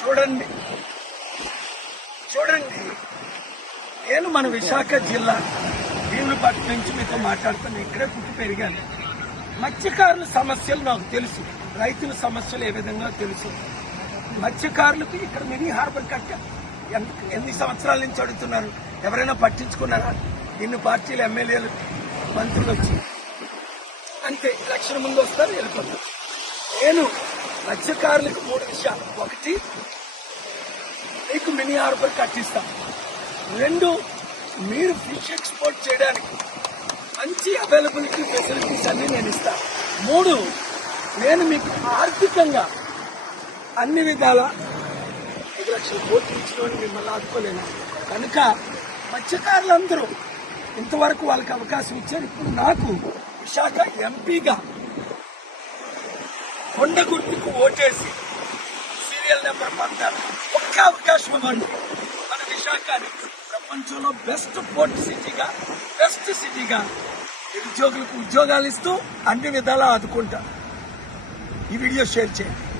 చూడండి చూడండి నేను మన విశాఖ జిల్లా భీములపట్నం నుంచి మీతో మాట్లాడుతాను ఇక్కడే పుట్టి పెరిగాను మత్స్యకారుల సమస్యలు నాకు తెలుసు రైతుల సమస్యలు ఏ విధంగా తెలుసు మత్స్యకారులకు ఇక్కడ మినీ హార్బర్ కట్ట ఎన్ని సంవత్సరాల నుంచి అడుగుతున్నారు ఎవరైనా పట్టించుకున్నారా ఇన్ని పార్టీల ఎమ్మెల్యేలు మంత్రులు వచ్చి అంతే ఎలక్షన్ ముందు వస్తారు వెళ్ళిపోతారు నేను మత్స్యకారులకు మూడు విషయాలు ఒకటి మీకు మినీ హార్బర్ కట్టిస్తాం రెండు మీరు ఫిష్ ఎక్స్పోర్ట్ చేయడానికి మంచి అవైలబిలిటీ ఫెసిలిటీస్ అన్ని నేను ఇస్తాను మూడు నేను మీకు ఆర్థికంగా అన్ని విధాల ఐదు లక్షల కోట్లు ఇచ్చిన మిమ్మల్ని ఆదుకోలేను కనుక మత్స్యకారులందరూ ఇంతవరకు వాళ్ళకి అవకాశం ఇచ్చారు ఇప్పుడు నాకు విశాఖ ఎంపీగా కొండ గుర్తుకు ఓటేసి సీరియల్ నెంబర్ పంపారు ఒక్క అవకాశం ఇవ్వండి మన విశాఖని ప్రపంచంలో బెస్ట్ పోర్ట్ సిటీగా బెస్ట్ సిటీగా నిరుద్యోగులకు ఉద్యోగాలు ఇస్తూ అన్ని విధాలా ఆదుకుంటారు ఈ వీడియో షేర్ చేయండి